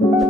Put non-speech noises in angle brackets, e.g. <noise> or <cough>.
thank <music> you